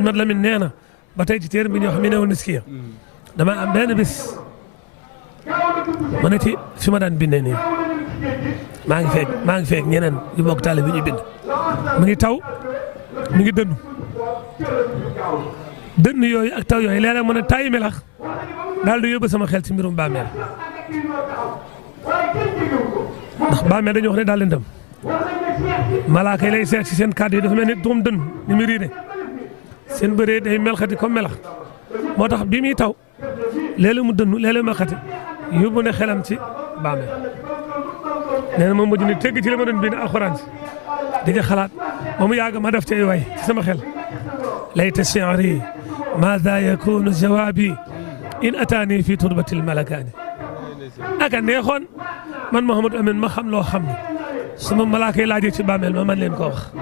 Mat Lamin nee na ba tey ci téere bi ñuy wax Minanul Miskiya dama am benn bis ma ne ci fi ma daan bindee nii maa ngi feeg ñeneen yu bokk taale bi ñuy bind mu ngi taw mi ngi dënn yooyu ak taw yooyu léeg-léeg mu ne tayi melax daal di yóbbu sama xel ci mbirum bàmmeel ndax bàmmeel dañuy wax ne daal di ndëm malaaka yi lay seet ci seen kàddu yi dafa mel ni doom dënn ni mu riide seen bëree day melxati comme melax moo tax bi muy taw léeg-léeg mu dënnu léeg-léeg melxati yóbbu ne xelam ci bàmmeel nee na moom mujj ni tegg ci la ma doon bind alxuraan si di nga xalaat ba mu yàgg ma def ci ay way ci sama xel layta shi'ri maada yakunu jawaabi in ataani fi turbatil malakaani aka neexoon man Mouhamadou Amine ma xam loo xam ne su ma malaaka yi laajee ci bàmmeel ma man leen koo wax